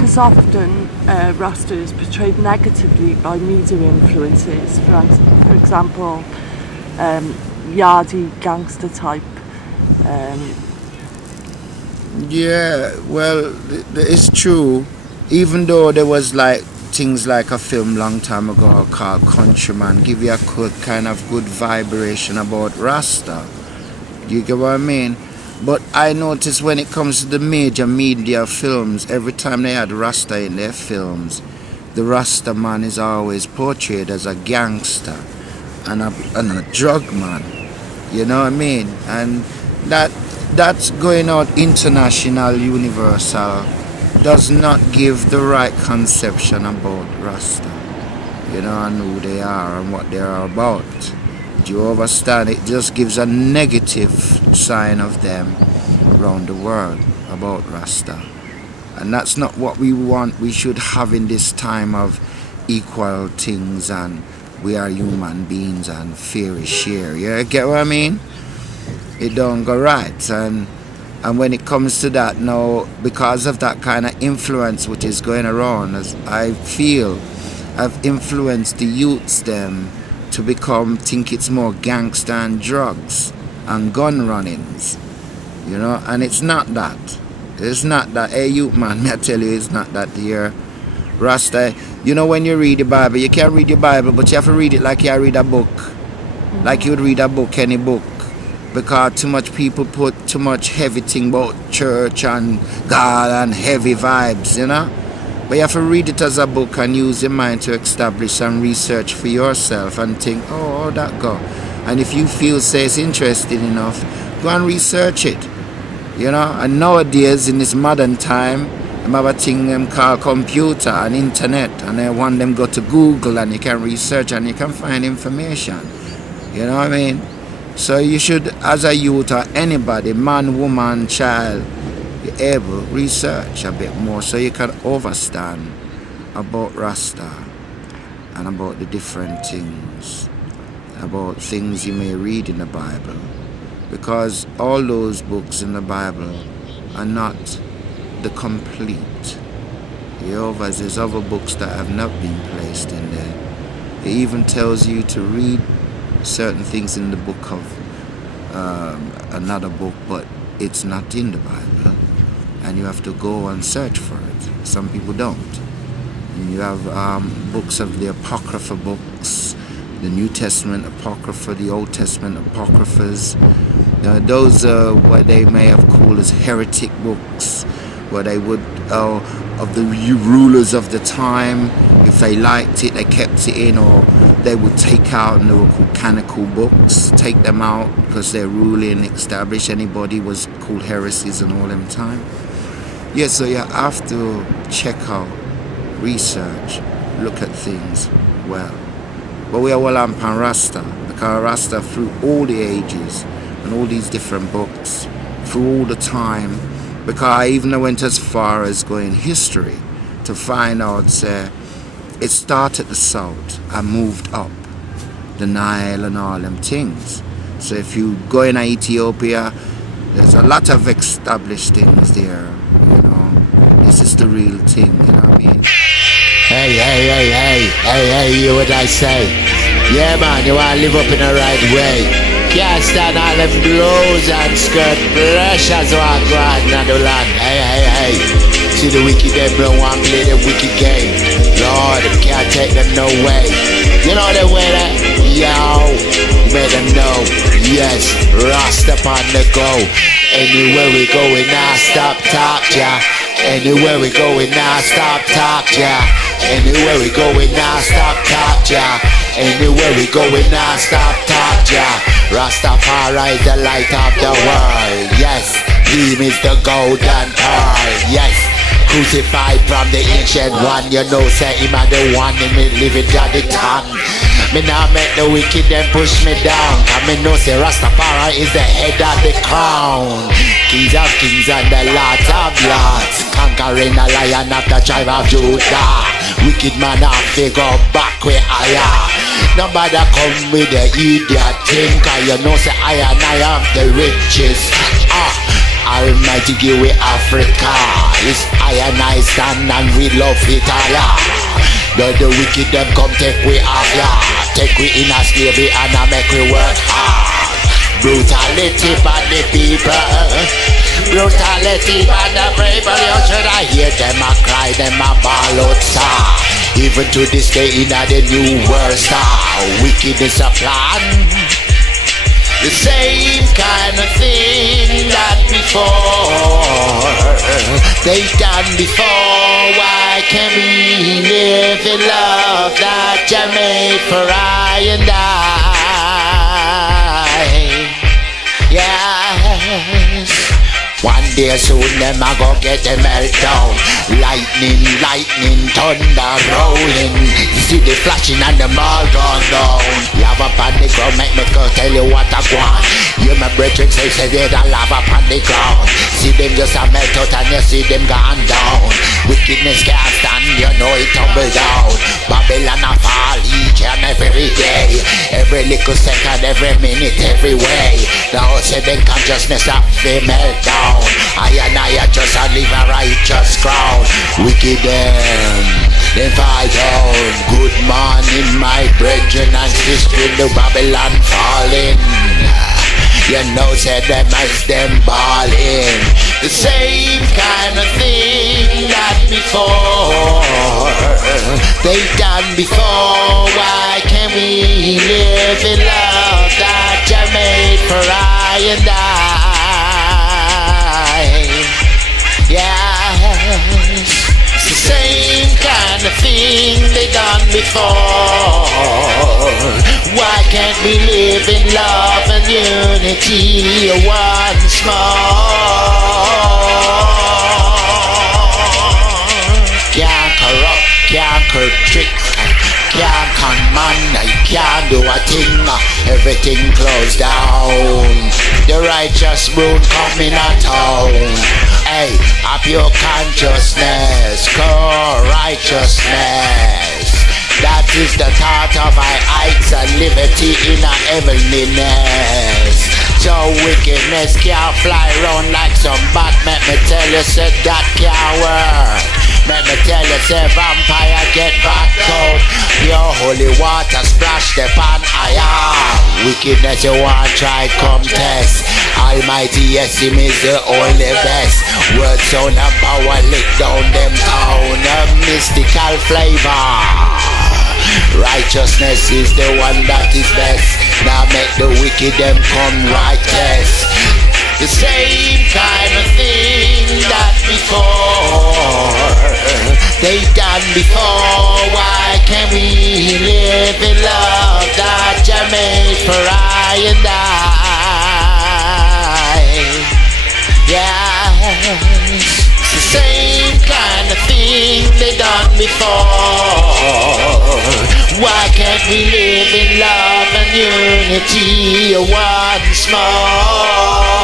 Because often Rasta is portrayed negatively by media influences. For example, yardy gangster type. Yeah, well, it's true. Even though there was like things like a film long time ago called Countryman, give you a good kind of good vibration about Rasta. You get what I mean? But I notice when it comes to the major media films, every time they had Rasta in their films, the Rasta man is always portrayed as a gangster and a drug man. You know what I mean? And that's going out international, universal, does not give the right conception about Rasta, you know, and who they are and what they are about. Do you understand? It just gives a negative sign of them around the world about Rasta. And that's not what we want. We should have in this time of equal things and we are human beings and fair is share. You get what I mean? It don't go right. And when it comes to that now, because of that kind of influence which is going around, as I feel I've influenced the youths them to think it's more gangster and drugs and gun runnings, you know, and it's not that. It's not that. Hey youth man, may I tell you, it's not that here. Rasta, you know, when you read the Bible, you can't read the Bible, but you have to read it like you read a book. Like you would read a book, any book. Because too much people put too much heavy thing about church and God and heavy vibes, you know. But you have to read it as a book and use your mind to establish some research for yourself and think, oh, how that go? And if you feel, say, it's interesting enough, go and research it, you know. And nowadays, in this modern time, I have a thing called computer and internet, and I want them go to Google and you can research and you can find information, you know what I mean? So you should, as a youth or anybody, man, woman, child, you're able to research a bit more so you can understand about Rasta and about the different things, about things you may read in the Bible. Because all those books in the Bible are not the complete. There's other books that have not been placed in there. It even tells you to read certain things in the book of another book, but it's not in the Bible, and you have to go and search for it. Some people don't. And you have books of the Apocrypha books, the New Testament Apocrypha, the Old Testament Apocryphas. Those are what they may have called as heretic books, where they would of the rulers of the time, if they liked it, they kept it in, or they would take out, and they were called canonical books, take them out because they're ruling, established. Anybody was called heresies and all them time. Yeah, so you have to check out, research, look at things well. But we are well on Rasta, because Rasta through all the ages and all these different books, through all the time. Because I even went as far as going history to find out it started the south and moved up the Nile and all them things. So if you go in Ethiopia, there's a lot of established things there, you know. This is the real thing, you know what I mean? Hey, you what I say? Yeah man, you wanna live up in the right way. Can't stand all them blows and skirt pressures walk right down the land. Hey. See the wicked them don't want to play the wicked game. Lord, them can't take them no way. You know the way that? Yo, make them know. Yes, Rasta on the go. Anywhere we go, we not stop talk, yeah. Anywhere we go, we not stop talk, yeah. Anywhere we go, we not stop talk, yeah. Anywhere we go, we not stop talk, yeah. Rastafari is the light of the world. Yes, him is the golden pearl. Yes, crucified from the ancient one. You know, say him are the one in me living at the tongue. Me now make the wicked them push me down. Cause me know say Rastafari is the head of the crown. Kings of kings and the lords of lords, conquering the lion of the tribe of Judah. Wicked man have to go back where I am. Nobody come with the idiot thing, cause you know say I have the riches. Almighty give we Africa. It's I and I stand and we love it all. Though the wicked them come take we off, yeah. Take we in a slavery and make we work hard. Brutality by the people. Brutality by the people. You should I hear them a cry, them a ball out, sir. Even to this day in the new world star. Wickedness a plan. The same kind of thing that before they done before. Why can't we live in love that you made for I and I? Yes. One day soon them a go get the meltdown. Lightning, lightning, thunder rolling. You see the flashing and them all gone down. You have a panic ground, make me go tell you what I want. You my brethren say they don't have a panic ground. See them just a melt out and you see them gone down. Wickedness can't stand, you know it tumble down. Babylon a fall each and every day. Every little second, every minute, every way. The whole sudden consciousness of the meltdown. I and I just a live a righteous crown. Wicked them fall down. Good morning my brethren and sisters, the Babylon falling. You know said them as them balling. The same kind of thing that before they done before. Why can't we live in love that you made for I and I? Yes, it's the same kind of thing they done before. Why can't we live in love and unity once more? Can't corrupt, can't trick, can't con man, I can't do a thing. Everything closed down. The righteous brood coming a town. Hey, a pure consciousness, core righteousness. That is the thought of our heights and liberty in a heavenliness. So wickedness can't fly round like some bat. Make me tell you, said that can't work. Let me tell you, say vampire get back out. Your holy water splash the pan higher. Wickedness you want try come test. Almighty yes him is the only best. Word sound and power lick down them town. A mystical flavor. Righteousness is the one that is best. Now make the wicked them come righteous. The same kind of thing that before they done before. Why can't we live in love that you made for I and I? Yes, it's the same kind of thing they done before. Why can't we live in love and unity once more?